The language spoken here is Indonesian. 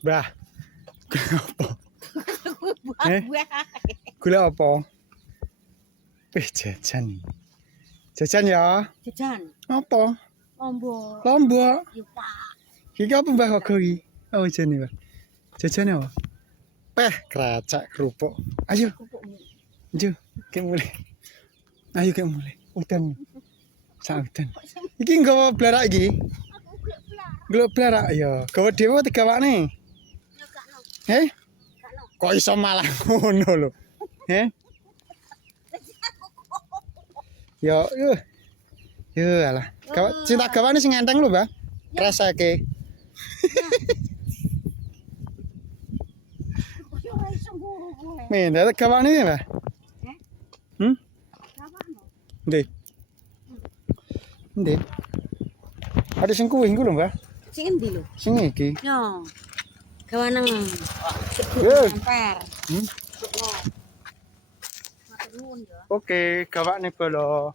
Bah. Apa? Eh? Buah. Gula apa? Jajan. Jajan ya? Jajan. Apa? Lombok. Lombok. Iya, Pak. Iki apa mbah kok iki? Oh jane, Pak. Jajane apa? Peh, keracak kerupuk. Ayo, ayo, kayak mulai. Ayo kayak mulai. Udan. Sak udan. Iki nggawa blarak iki. Aku gelek belar. Gelek blarak ya. Gawa dhewe apa digawakne? Ya gak no. Heh? Gak no. Kok iso malah ngono lho. Heh? Yo, yo. Yo alah. Cinta gawane sing enteng lho, Mbah. Rasake. Yo ora iso nguru kowe. Minta gawane ya, Mbah. Eh? Hmm? Gawakno. Ndek. Ndek. Ada sing kuwi iku lho, Mbah. Sing endi lho? Sing iki. Yo. Gawaneng. Yo. Emper. Hmm? Matur nuwun ya. Oke, gawakne bolo.